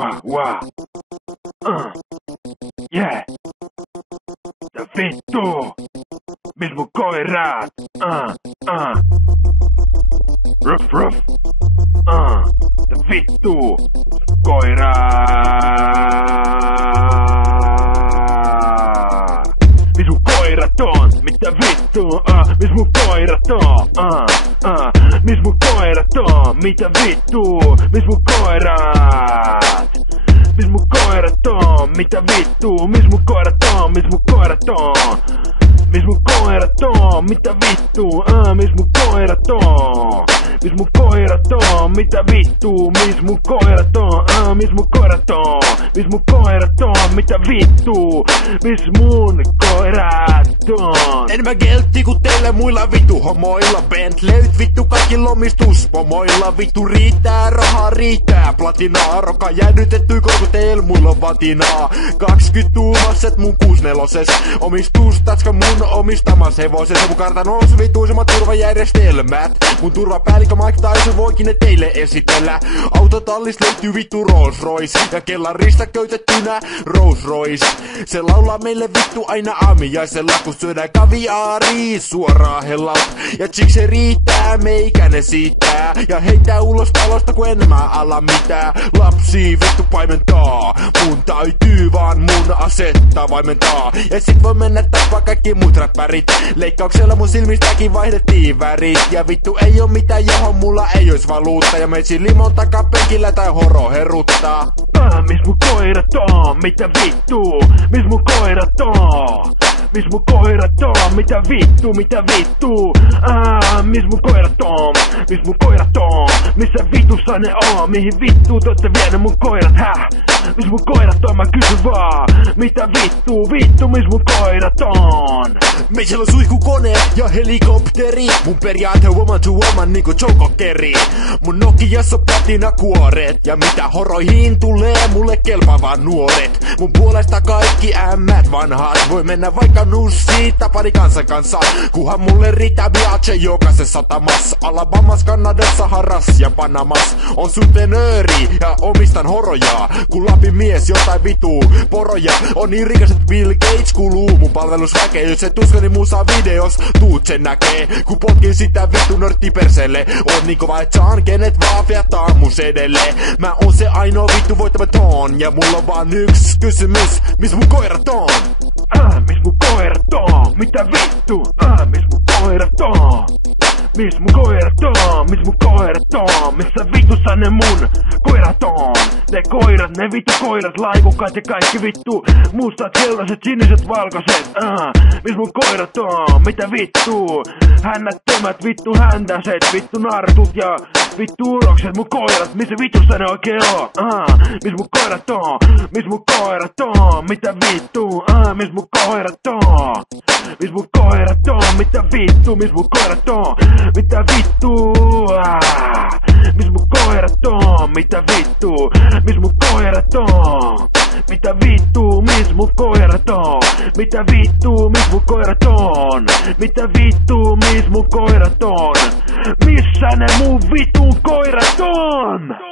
Wah. Yeah. Ja vittu. Mis mun koirat? Ruff. Ja vittu. Koirat. Mis mun koirat on? Mitä vittu? Mis mun koirat on? Mis mun koirat on? Mitä vittu? Mis mun koirat? Mis mun koirat on? Mitä vittu? Mis mun koirat on? Mis mun koirat on? Mis mun koirat on? Mitä vittu? Mis mun koirat on? Mis mun koirat on? Mitä vittu? Mis mun koirat on? Mis mun koirat on? Mis mun koirat on? Mitä vittu? Mis mun koirat on? Enemmän geltti ku teillä muilla vittu homoilla. Bentleyt vittu kaikilla omistuspomoilla. Vittu riittää, rahaa riittää, platinaa. Roka jäädytetty korku teillä muilla on vatinaa. 20 tuumaset mun 64 omistus tatska mun omistamas hevoses. Mun kartan nousu vituisemmat turvajärjestelmät. Mun turvapäällikkö Mike Tyson voikin ne teille esitellä. Autotallis löytyy vittu Rolls Royce ja kellarista köytettynä Rolls Royce. Se laulaa meille vittu aina aamiaisella, kun syödään kaviaaria suoraan hellaut. Ja siksi se riittää, meikäne siittää ja heittää ulos talosta, kun en mä ala mitään. Lapsi vittu paimentaa, mun täytyy vaan mun asetta vaimentaa. Ja sit voi mennä tappaa kaikki muut räppärit. Leikkauksella mun silmistäkin vaihdettiin värit. Ja vittu ei oo mitään, johon mulla ei ois valuutta. Ja meitsi limon takapenkillä tai horo heruttaa. Mis mun koirat on? Mitä vittu? Mis mun koirat on? Mis mun koirat on? Mitä vittu? Mitä vittu? Mis mun koirat on? Mis mun koirat on? Missä vitussa ne on? Mihin vittu te ootte vienyt mun koirat, häh? Mis mun koirat on? Mä kysyn vaan. Mitä vittu? Vittu, mis mun koirat on? Meitsellä on suihkukone ja helikopteri. Mun periaate on woman to woman niinku Joe Cockeri. Mun Nokiassa on platinakuoret. Ja mitä horoihin tulee, mulle kelpaavat nuoret. Mun puolesta kaikki ämmät vanhat. Voi mennä vaikka nussiin tapani kanssa. Kuhan mulle riittää biatse jokaisessa satamassa. Alabamas, Kanadassa, Haras ja Panamas. On sutenööri ja omistan horojaa. Kun Lapin mies jotain vituu poroja. On niin rikas, että Bill Gates kuuluu mun palvelusväkeen. Jos se tuskani musa videos, tuut sen näkee. Kun potkin sitä vittu nörtti perseelle. On niin kova, et saan kenet vaan fiattaa mun sedelle. Mä oon se ainoa vittu voittamaton. Ja mulla on vaan yks kysymys, mis mun koirat on? Mis mun koirat on? Mitä vittu? Mis mun koirat on? Mis mun koirat on? Mis mun koirat on? Missä vitussa ne mun koirat on? Ne koirat, ne vittu koirat, laikukat ja kaikki vittu mustat, keltaiset, siniset, valkoiset. Mis mun koirat on? Mitä vittu? Hännättömät vittu häntäset, vittu nartut ja vittu urokset, mun koirat, missä vitussa ne oikein on? Mis mun koirat on? Mis mun koirat on? Mitä vittu? Mis mun koirat on? Mis mun koirat on? Mitä vittu? Mis mun koirat on? Mitä vittu? Mis mun koirat on? Mitä vittu? Mis mun koirat on? Mitä vittu? Mis mun koirat on? Mitä vittu? Mis mun koirat on? Mitä vittu? Mis mun koirat on? Missä ne mun vitun koirat on?